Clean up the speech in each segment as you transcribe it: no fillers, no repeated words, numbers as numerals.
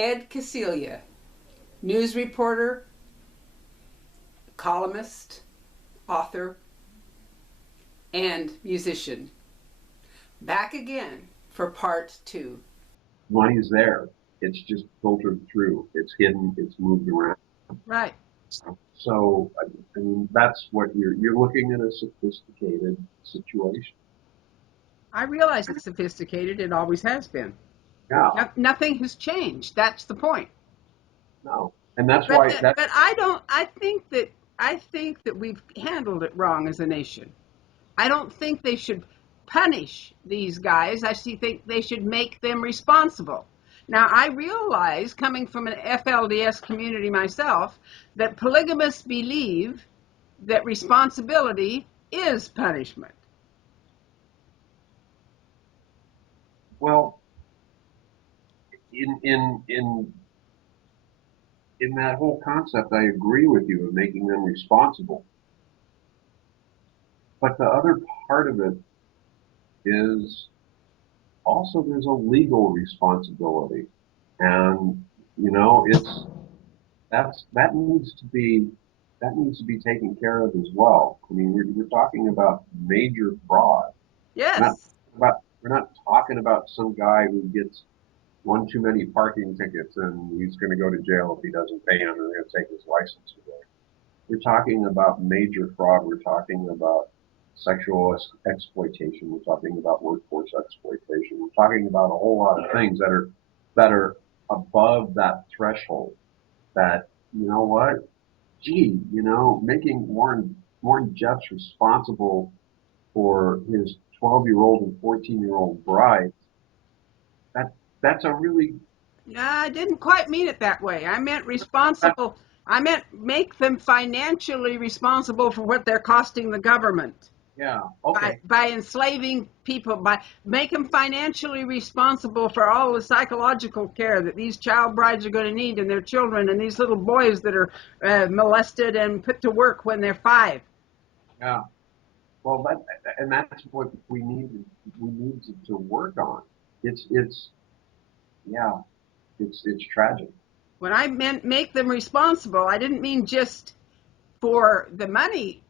Ed Kociela, news reporter, columnist, author, and musician. Back again for part two. Money's there. It's just filtered through. It's hidden. It's moved around. Right. So, I mean, that's what you're looking at a sophisticated situation. I realize it's sophisticated. It always has been. Yeah, Nothing has changed. That's the point. no, and that's But why that. but I don't. I think that we've handled it wrong as a nation. I don't think they should punish these guys. I think they should make them responsible. Now, I realize, coming from an FLDS community myself, that polygamists believe that responsibility is punishment. Well, in in in in that whole concept, I agree with you of making them responsible. But the other part of it is also there's a legal responsibility, and it's that needs to be taken care of as well. I mean, we're talking about major fraud. We're not Yes. we're not talking about some guy who gets one too many parking tickets and he's going to go to jail if he doesn't pay them and they're going to take his license away. We're talking about major fraud. We're talking about sexual exploitation. We're talking about workforce exploitation. We're talking about a whole lot of things that are above that threshold. That you know what, gee, making Warren Jeffs responsible for his 12-year-old and 14-year-old brides. That that's a really I didn't quite mean it that way. I meant responsible. I meant make them financially responsible for what they're costing the government. yeah, by, okay, by enslaving people, by make them financially responsible for all the psychological care that these child brides are going to need, and their children, and these little boys that are molested and put to work when they're 5. yeah. Well, that's what we need to work on. It's yeah, it's tragic. When I meant make them responsible, I didn't mean just for the money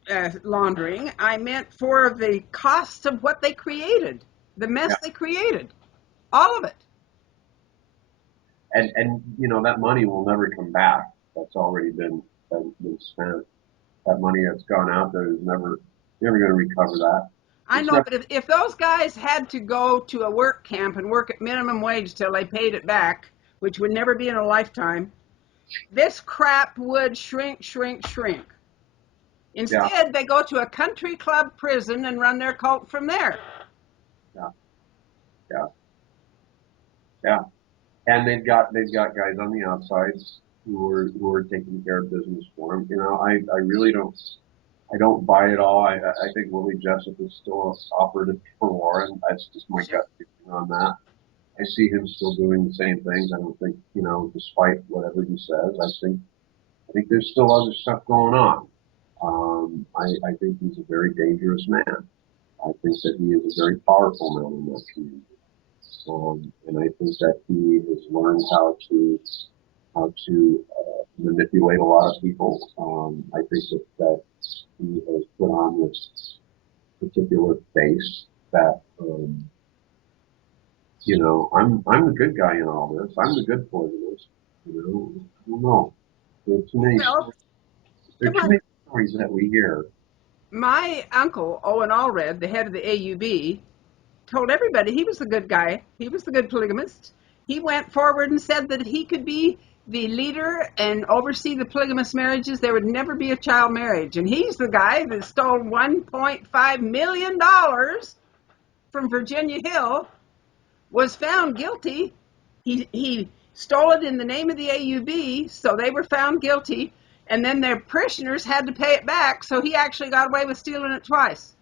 laundering. I meant for the cost of what they created, the Yeah, mess they created, all of it. and that money will never come back. That's already been spent. That money that's gone out there is never going to recover that. I It's know, never. but if those guys had to go to a work camp and work at minimum wage till they paid it back, which would never be in a lifetime, this crap would shrink, shrink, shrink. Yeah, Instead, they go to a country club prison and run their cult from there. yeah, yeah, yeah. And they've got guys on the outsides who are taking care of business for them. I really don't buy it all. I think Willie Jessup is still operative for Warren. That's just my Sure. gut feeling on that. I see him still doing the same things. I don't think, despite whatever he says, I think there's still other stuff going on. I think he's a very dangerous man. I think that he is a very powerful man in that community. And I think that he has learned how to manipulate a lot of people. I think that he has put on this particular face that I'm the good guy in all this. I'm the good polygamist. I don't know. There are too many Well, stories. There are come too on. many stories that we hear. My uncle, Owen Allred, the head of the AUB, told everybody he was the good guy. He was the good polygamist. He went forward and said that he could be the leader and oversee the polygamous marriages. There would never be a child marriage. And he's the guy that stole $1.5 million from Virginia Hill, was found guilty. He stole it in the name of the AUB, so they were found guilty. And then their parishioners had to pay it back, so he actually got away with stealing it twice.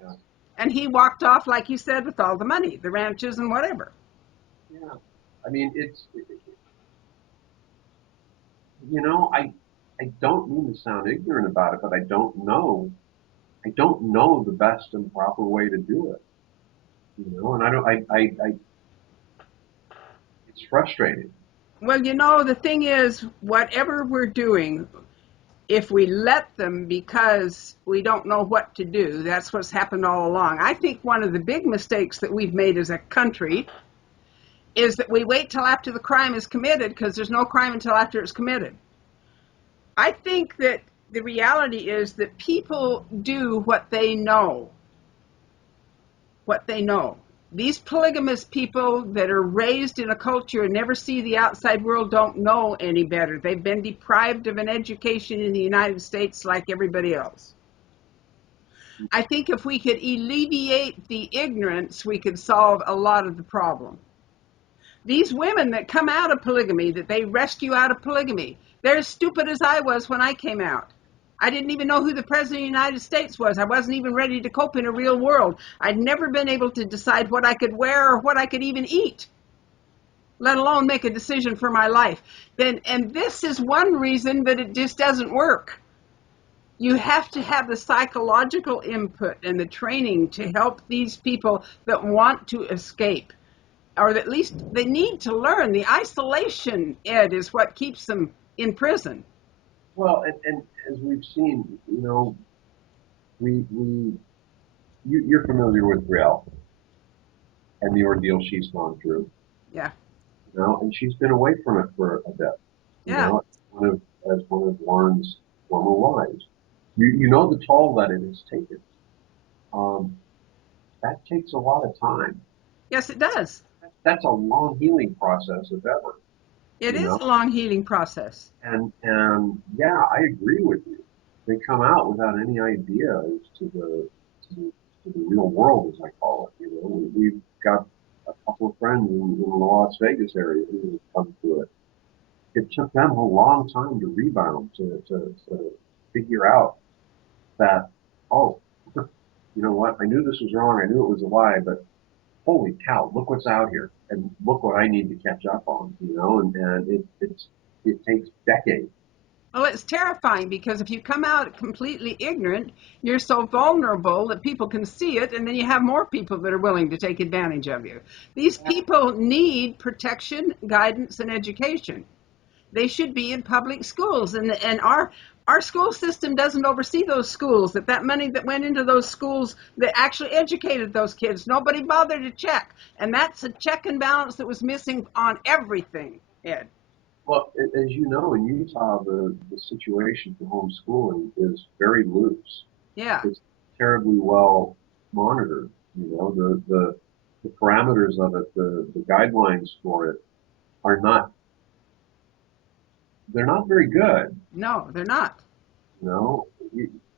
Yeah, And he walked off, like you said, with all the money, the ranches and whatever. yeah. I mean, I don't mean to sound ignorant about it, but I don't know. I don't know the best and proper way to do it. And I don't. It's frustrating. Well, you know, the thing is, whatever we're doing, if we let them because we don't know what to do, that's what's happened all along. I think one of the big mistakes that we've made as a country is that we wait till after the crime is committed, because there's no crime until after it's committed. I think that the reality is that people do what they know. What they know. These polygamous people that are raised in a culture and never see the outside world don't know any better. They've been deprived of an education in the United States like everybody else. I think if we could alleviate the ignorance, we could solve a lot of the problem. These women that come out of polygamy, that they rescue out of polygamy, they're as stupid as I was when I came out. I didn't even know who the President of the United States was. I wasn't even ready to cope in a real world. I'd never been able to decide what I could wear or what I could even eat, let alone make a decision for my life. And this is one reason that it just doesn't work. You have to have the psychological input and the training to help these people that want to escape, or at least they need to learn. The isolation, Ed, is what keeps them in prison. Well, and as we've seen, you're familiar with Brielle and the ordeal she's gone through, Yeah, and she's been away from it for a bit, yeah. as one of Warren's former wives. You know the toll that it has taken. Um, that takes a lot of time. Yes, it does. That's a long healing process, if ever, It you is know. a long healing process. And yeah, I agree with you. They come out without any idea as to the, to the real world, as I call it. We've got a couple of friends in the Las Vegas area who have come to it. It took them a long time to rebound, to figure out that, oh, you know what? I knew this was wrong. I knew it was a lie, but holy cow, look what's out here, and look what I need to catch up on. And it takes decades. Well, it's terrifying because if you come out completely ignorant, you're so vulnerable that people can see it, and then you have more people that are willing to take advantage of you. These people need protection, guidance, and education. They should be in public schools, and our school system doesn't oversee those schools. That money that went into those schools that actually educated those kids, nobody bothered to check, and that's a check and balance that was missing on everything, Ed. Well, as you know, in Utah, the situation for homeschooling is very loose. Yeah. It's terribly well monitored. The parameters of it, the guidelines for it are not, they're not very good. No, they're not. You know,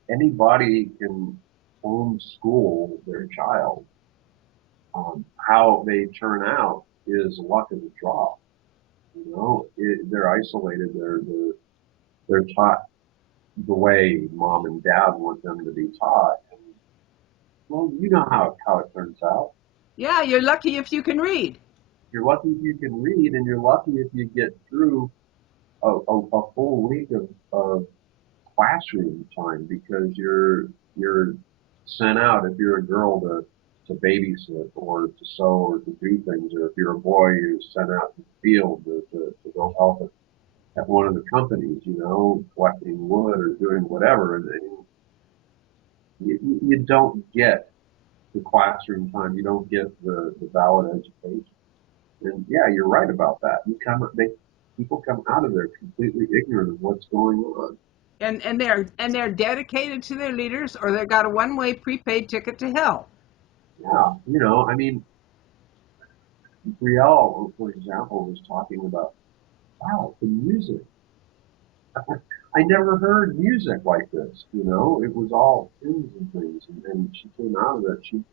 Anybody can homeschool their child. How they turn out is luck of the draw. They're isolated. They're taught the way mom and dad want them to be taught. And, well, you know how it turns out. Yeah, you're lucky if you can read. You're lucky if you can read, and you're lucky if you get through a full week of classroom time, because you're sent out, if you're a girl, to babysit or to sew or to do things, or if you're a boy, you're sent out to the field to go help at one of the companies, collecting wood or doing whatever. And you don't get the classroom time. You don't get the valid education. And yeah, you're right about that. People come out of there completely ignorant of what's going on. And they're dedicated to their leaders, or they've got a one-way prepaid ticket to hell. Yeah, I mean, Brielle, for example, was talking about, wow, the music. I never heard music like this. It was all tunes and things. And she came out of it. She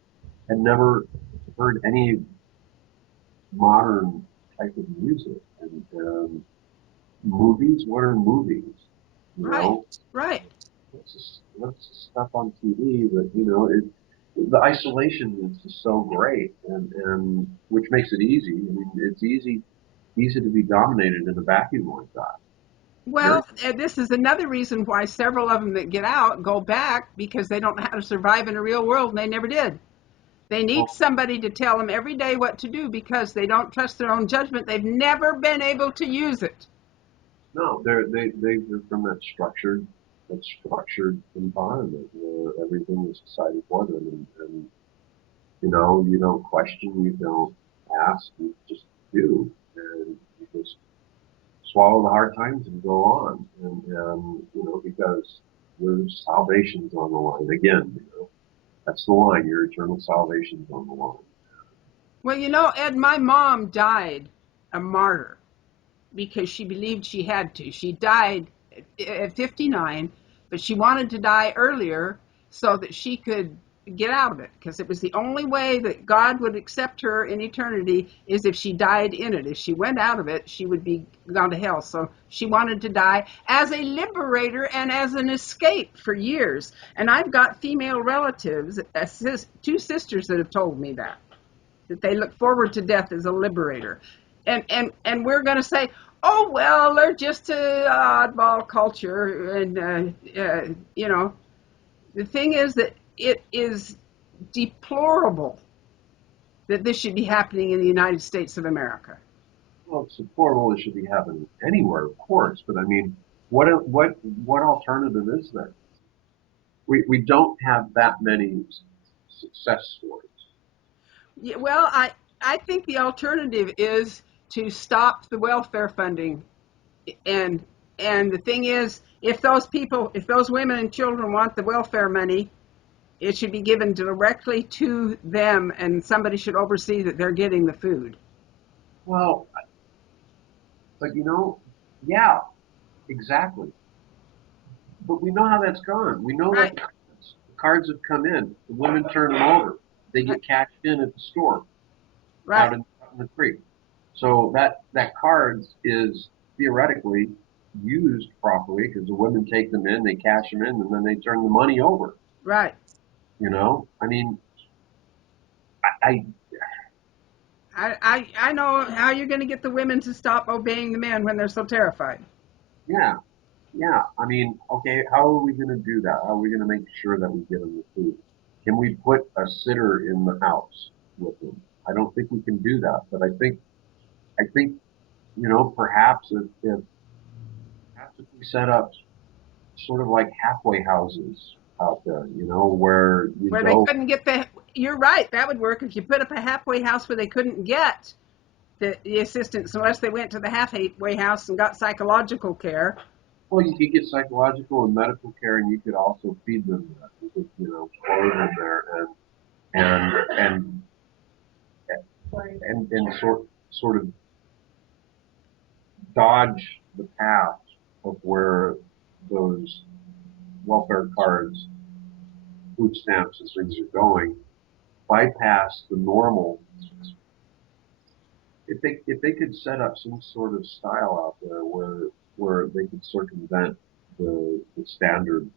had never heard any modern type of music. And movies, what are movies? You Right, know, right. what's stuff on TV that, the isolation is just so great, and which makes it easy. I mean, it's easy to be dominated in a vacuum like that. Very. Well, this is another reason why several of them that get out go back, because they don't know how to survive in a real world, and they never did. They need Well, somebody to tell them every day what to do because they don't trust their own judgment. They've never been able to use it. no, they're from that structured environment where everything is decided for them, and you don't question, you don't ask, you just do, and you just swallow the hard times and go on, and because your salvation's on the line again. That's the line. Your eternal salvation's on the line. Well, Ed, my mom died a martyr because she believed she had to. She died at 59, but she wanted to die earlier so that she could get out of it, because it was the only way that God would accept her in eternity is if she died in it. If she went out of it, she would be gone to hell. So she wanted to die as a liberator and as an escape for years. And I've got female relatives, two sisters that have told me that they look forward to death as a liberator. And we're going to say, oh, well, they're just a oddball culture. And, the thing is that it is deplorable that this should be happening in the United States of America. Well, it's deplorable. It should be happening anywhere, of course. But I mean, what alternative is there? We don't have that many success stories. Yeah, well, I think the alternative is to stop the welfare funding. And and the thing is, if those women and children want the welfare money, it should be given directly to them, and somebody should oversee that they're getting the food. Well, but yeah, exactly. But we know how that's gone. We know that Right, the cards have come in. The women turn them over. They right, get cashed in at the store out right, in the creek. So that card is theoretically used properly because the women take them in, they cash them in, and then they turn the money over. right. I mean, I I know how you're going to get the women to stop obeying the men when they're so terrified. yeah, yeah. I mean, okay, how are we going to do that? How are we going to make sure that we get them the food? Can we put a sitter in the house with them? I don't think we can do that, but I think perhaps if we set up sort of like halfway houses out there, where you Where they go. couldn't get you're right, that would work if you put up a halfway house where they couldn't get the assistance unless they went to the halfway house and got psychological care. Well, you could get psychological and medical care, and you could also feed them there. You could, clothe them there, and and sort of dodge the path of where those welfare cards, food stamps, and things are going. Bypass the normal. If they could set up some sort of style out there where they could circumvent the standard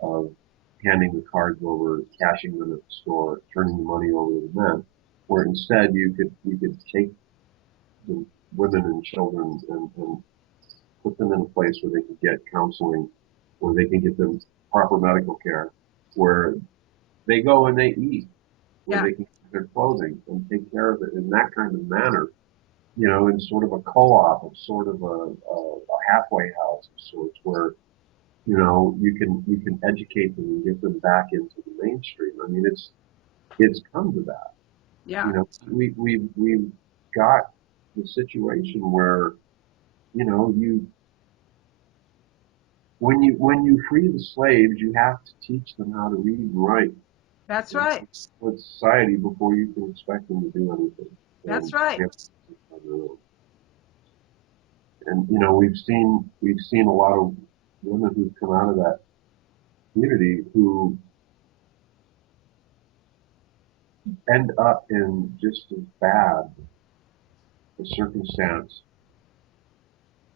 of handing the cards over, cashing them at the store, turning the money over to the men, where instead you could take the women and children and put them in a place where they could get counseling, where they can get them proper medical care, where they go and they eat, where Yeah, they can get their clothing and take care of it in that kind of manner, in sort of a co-op, of sort of a halfway house of sorts, where you can educate them and get them back into the mainstream. I mean, it's come to that. yeah, We've got the situation where you when you free the slaves, you have to teach them how to read and write that's and right. with society before you can expect them to do anything. That's And right. they have to teach on their own. And we've seen a lot of women who've come out of that community who end up in just as bad a circumstance.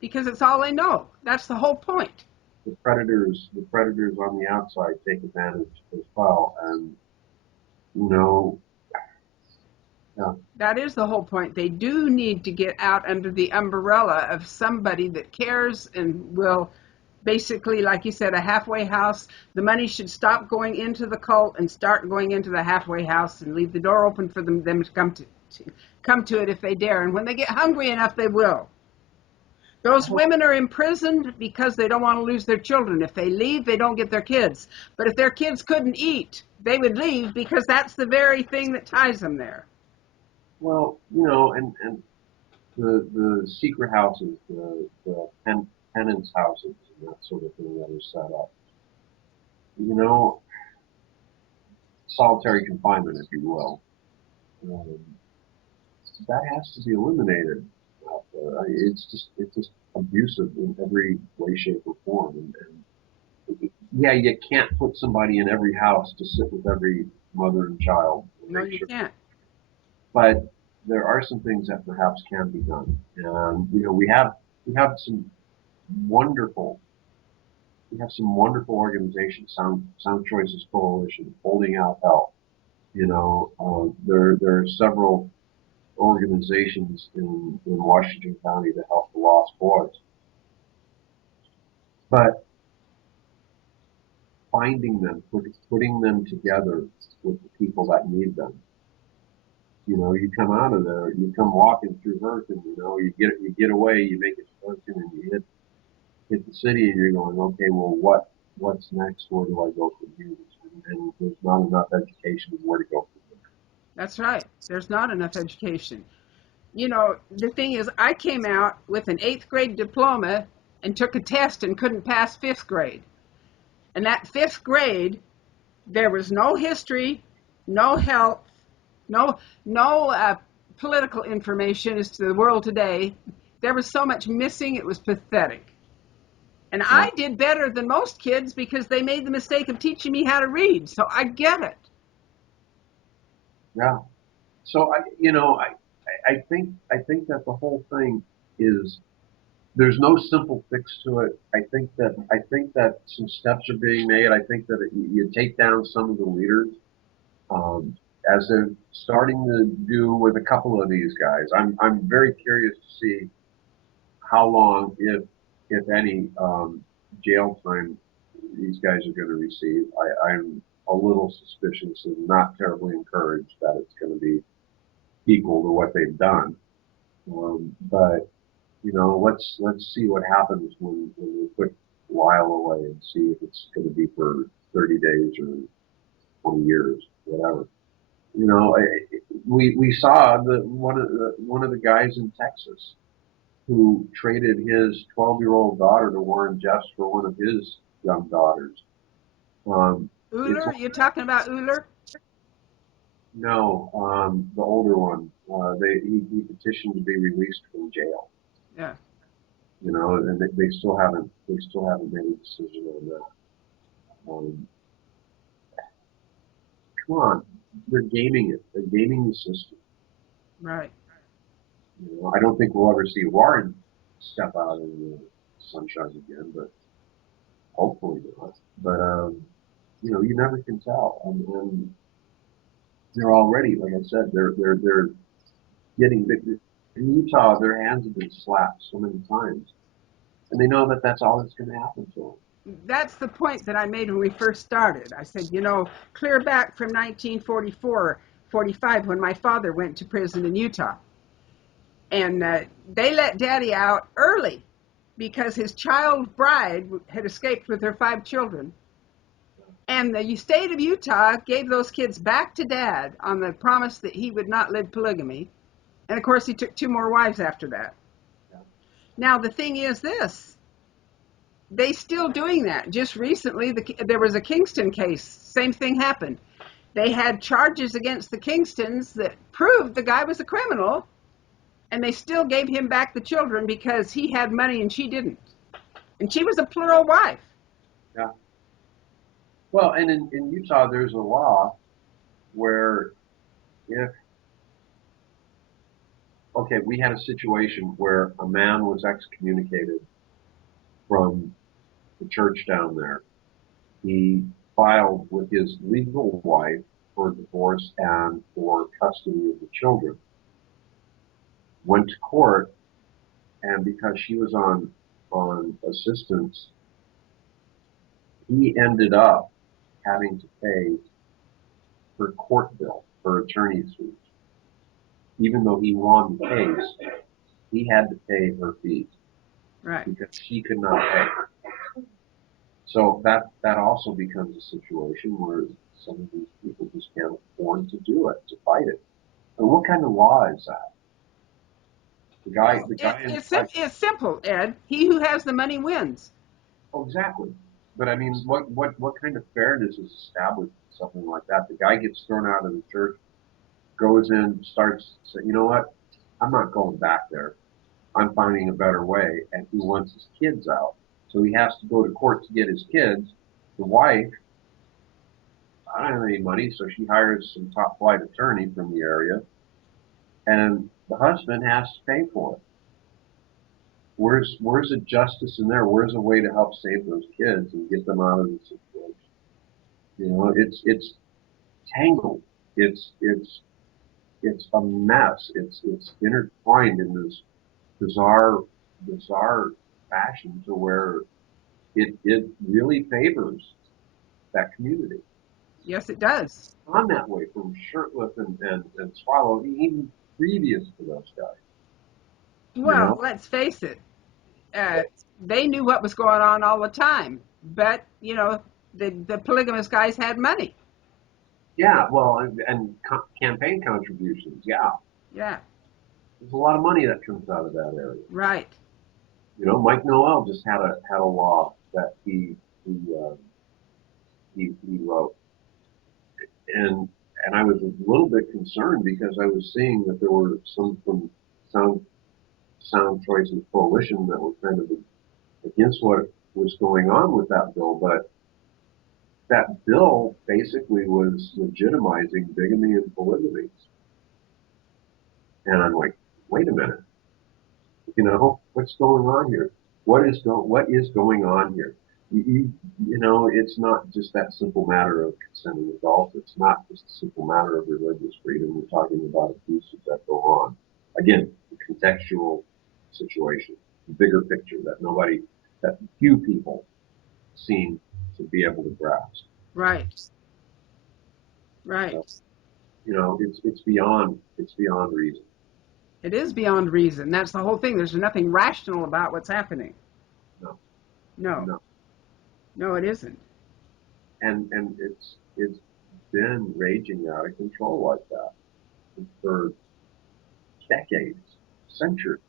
Because it's all they know. That's the whole point. The predators on the outside take advantage as well, and you know, yeah, That is the whole point. They do need to get out under the umbrella of somebody that cares and will Basically, like you said, a halfway house. The money should stop going into the cult and start going into the halfway house, and leave the door open for them to come to it if they dare. And when they get hungry enough, they will. I Those hope, women are imprisoned because they don't want to lose their children. If they leave, they don't get their kids. But if their kids couldn't eat, they would leave because that's the very thing that ties them there. well, you know, and the secret houses, the penance houses, and that sort of thing that are set up. You know, solitary confinement, if you will. Um, that has to be eliminated. It's just abusive in every way, shape, or form. And yeah, you can't put somebody in every house to sit with every mother and child and No, make you sure. can't. But there are some things that perhaps can be done. And you know, we have some wonderful we have some wonderful organizations, Sound Choices Coalition, Holding Out Help. You know, there are several organizations in Washington County to help the lost boys. But finding them, putting them together with the people that need them. You know, you come out of there, you come walking through Hurricane, you know, you get away, you make it to Hurricane, and you hit the city, and you're going, okay, well, what's next? Where do I go from here? And there's not enough education of where to go from there. That's right. There's not enough education. You know, the thing is, I came out with an eighth grade diploma and took a test and couldn't pass fifth grade. And that fifth grade, there was no history, no health, no political information as to the world today. There was so much missing, it was pathetic. And Yeah, I did better than most kids because they made the mistake of teaching me how to read. So I get it. yeah. So you know, I think that the whole thing is there's no simple fix to it. I think that some steps are being made. I think that you take down some of the leaders, um, as they're starting to do with a couple of these guys. I'm very curious to see how long, if any, jail time these guys are going to receive. I'm a little suspicious and not terribly encouraged that it's going to be equal to what they've done. But you know, let's see what happens when we put Lyle away and see if it's going to be for 30 days or 20 years, whatever. You know, we saw one of the guys in Texas who traded his 12-year-old daughter to Warren Jeffs for one of his young daughters. It's Euler, you're talking about Euler? no, the older one. He petitioned to be released from jail. Yeah, You know, and they still haven't made a decision on that. Um, come on, they're gaming it. They're gaming the system. right. You know, I don't think we'll ever see Warren step out in the sunshine again, but hopefully not. But you know, you never can tell. And they're already, like I said, they're getting big. In Utah, their hands have been slapped so many times, and they know that that's all that's going to happen to them. That's the point that I made when we first started. I said, you know, clear back from 1944, 45, when my father went to prison in Utah. And they let Daddy out early because his child bride had escaped with her 5 children. And the state of Utah gave those kids back to Dad on the promise that he would not live polygamy. And of course, he took 2 more wives after that. Yeah. Now, the thing is this, they still doing that. Just recently, there was a Kingston case. Same thing happened. They had charges against the Kingstons that proved the guy was a criminal, and they still gave him back the children because he had money and she didn't. And she was a plural wife. Yeah. Well, and in Utah, there's a law where if okay, we had a situation where a man was excommunicated from the church down there. He filed with his legal wife for divorce and for custody of the children. Went to court, and because she was on assistance, he ended up having to pay her court bill, her attorney's fees. Even though he won the case, he had to pay her fees Right. because she could not pay. So that also becomes a situation where some of these people just can't afford to do it, to fight it. And what kind of law is that? Well, The guy in it's simple, Ed. He who has the money wins. oh, exactly. But I mean, what kind of fairness is established in something like that? The guy gets thrown out of the church, goes in, starts saying, you know what? I'm not going back there. I'm finding a better way, and he wants his kids out. So he has to go to court to get his kids. The wife, I don't have any money, so she hires some top flight attorney from the area, and the husband has to pay for it. Where's the justice in there? Where's a way to help save those kids and get them out of the situation? You know, it's tangled. It's it's a mess. It's intertwined in this bizarre fashion to where it really favors that community. Yes, it does. On that way from Shirtlift and Swallow, even previous to those guys, you Well, know? let's face it. Uh, they knew what was going on all the time, but the polygamous guys had money. Yeah, well, and campaign contributions, yeah. Yeah. There's a lot of money that comes out of that area. Right. You know, Mike Noel just had a law that he he wrote, and and I was a little bit concerned because I was seeing that there were some from Sound Sound Choices Coalition that were kind of against what was going on with that bill, but that bill basically was legitimizing bigamy and polygamy. And I'm like, wait a minute, what's going on here? What is going on here? You know, it's not just that simple matter of consenting adults. It's not just a simple matter of religious freedom. We're talking about abuses that go on. Again, the contextual situation, the bigger picture that few people seem to be able to grasp. Right. So, Right. it's beyond reason. It is beyond reason. That's the whole thing. There's nothing rational about what's happening. No, No. no, No, it isn't. and it's been raging out of control like that for decades, centuries.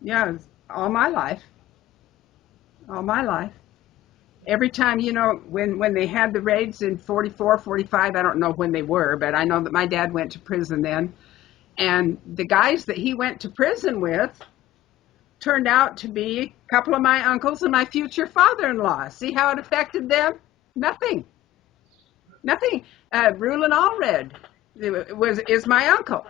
Yeah, all my life. All my life. Every time, when they had the raids in 44, 45, I don't know when they were, but I know that my dad went to prison then. And the guys that he went to prison with turned out to be a couple of my uncles and my future father-in-law. See how it affected them? Nothing. Nothing. Rulon Allred is my uncle,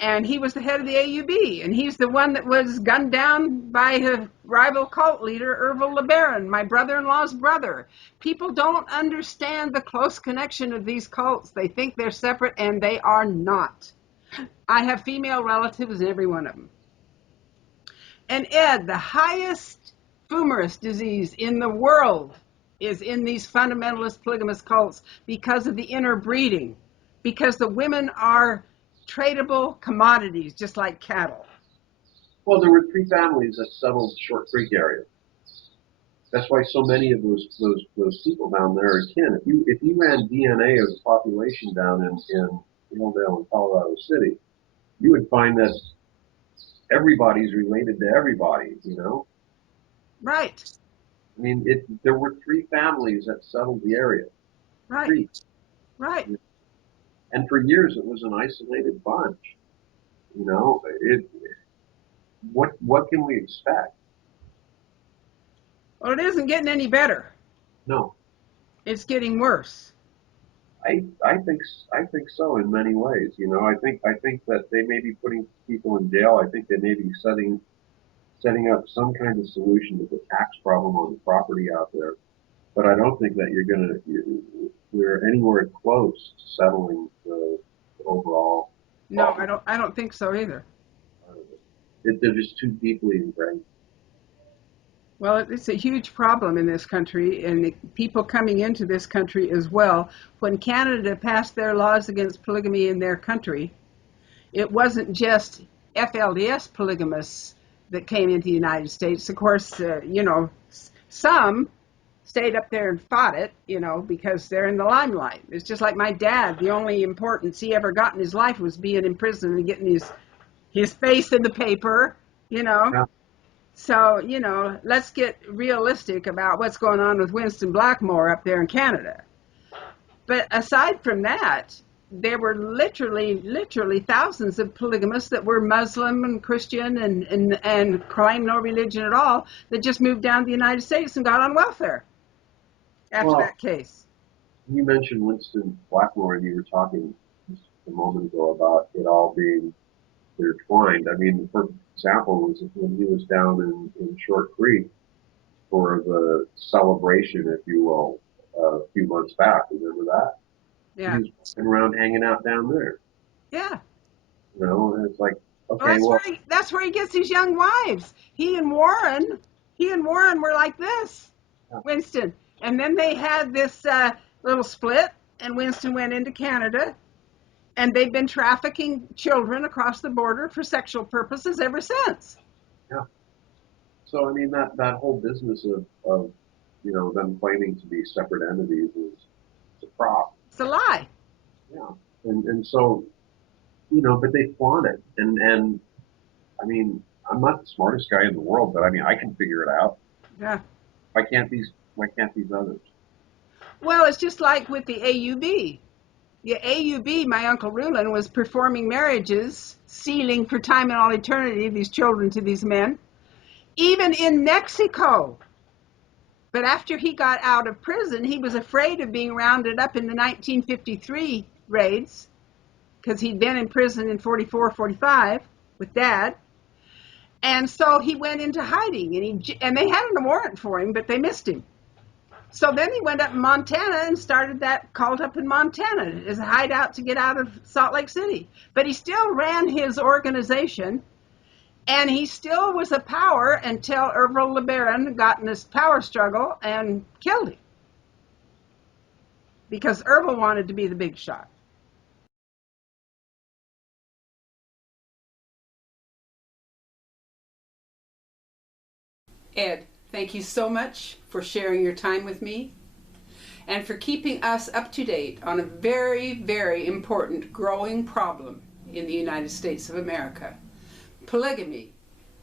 and he was the head of the AUB, and he's the one that was gunned down by a rival cult leader, Ervil LeBaron, my brother-in-law's brother. People don't understand the close connection of these cults. They think they're separate, and they are not. I have female relatives in every one of them. And Ed, the highest fumarous disease in the world is in these fundamentalist polygamous cults because of the interbreeding, because the women are tradable commodities, just like cattle. Well, there were three families that settled Short Creek area. That's why so many of those people down there are kin. If you ran DNA of the population down in Hilldale and Colorado City, you would find that everybody's related to everybody. You know, Right, I mean, there were three families that settled the area. right, Three, right. and for years it was an isolated bunch. You know, what can we expect? Well, it isn't getting any better. No, It's getting worse. I think so in many ways. You know, I think that they may be putting people in jail. I think they may be setting up some kind of solution to the tax problem on the property out there. But I don't think that we're anywhere close to settling the overall No, I problem. don't. I don't think so either. They're just too deeply ingrained. Well, it's a huge problem in this country, and the people coming into this country as well. When Canada passed their laws against polygamy in their country, it wasn't just FLDS polygamists that came into the United States. Of course, some stayed up there and fought it, because they're in the limelight. It's just like my dad. The only importance he ever got in his life was being in prison and getting his face in the paper, you know. Yeah. So, let's get realistic about what's going on with Winston Blackmore up there in Canada. But aside from that, there were literally thousands of polygamists that were Muslim and Christian and claimed no religion at all that just moved down to the United States and got on welfare after Well, that case. you mentioned Winston Blackmore, and you were talking just a moment ago about it all being intertwined. I mean, the perfect example was when he was down in Short Creek for the celebration, if you will, a few months back. Remember that? He Yeah. was walking around hanging out down there. Yeah. And it's like, Well, okay, well, that's where he gets his young wives. He and Warren were like this, Winston. And then they had this little split, and Winston went into Canada, and they've been trafficking children across the border for sexual purposes ever since. yeah. So I mean that whole business of them claiming to be separate entities is a prop. It's a lie. Yeah. And so but they flaunt it. And I mean, I'm not the smartest guy in the world, but I mean I can figure it out. Yeah. Why can't these others? Well, it's just like with the AUB. The AUB, my Uncle Rulon, was performing marriages, sealing for time and all eternity these children to these men, even in Mexico. But after he got out of prison, he was afraid of being rounded up in the 1953 raids, because he'd been in prison in 44, 45 with Dad. And so he went into hiding, and they had a warrant for him, but they missed him. So then he went up in Montana and started that cult up in Montana as a hideout to get out of Salt Lake City. But he still ran his organization, and he still was a power until Ervil LeBaron got in this power struggle and killed him, because Ervil wanted to be the big shot. Ed, thank you so much for sharing your time with me and for keeping us up to date on a very, very important growing problem in the United States of America: polygamy,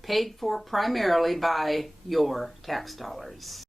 paid for primarily by your tax dollars.